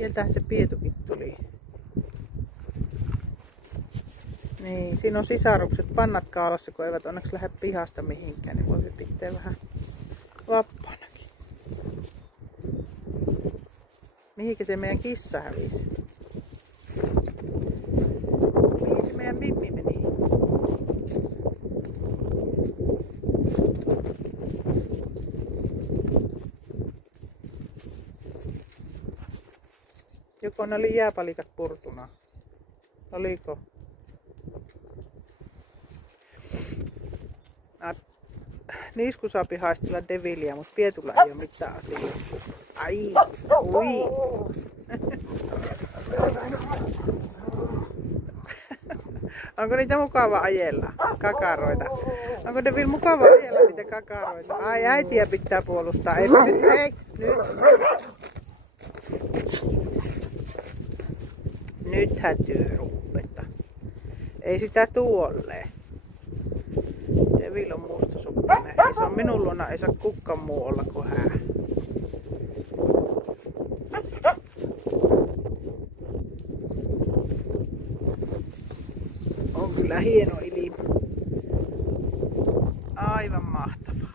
Sieltähän se pietukin tuli. Niin, siinä on sisarukset pannat kaulassa, kun eivät onneksi lähde pihasta mihinkään, niin voi pitää vähän vapaanakin. Mihinkä se meidän kissa hävisi? Mihin se meidän Mimmi meni? Joko ne oli jääpalikat purtuna? Oliko? Niisku saapi haistella deviliä, mutta Pietulla ei ole mitään asiaa. Ai, ui. Onko niitä mukava ajella? Kakaroita. Onko ne vielä mukava ajella niitä kakaroita? Ai, äitiä pitää puolustaa. Ei, nyt. Nyt hätyy ruppetta. Ei sitä tuolleen. Devil on mustasukkainen. Ei se on minun luona, ei saa kukaan muu olla kuin hän. On kyllä hieno ilma. Aivan mahtava.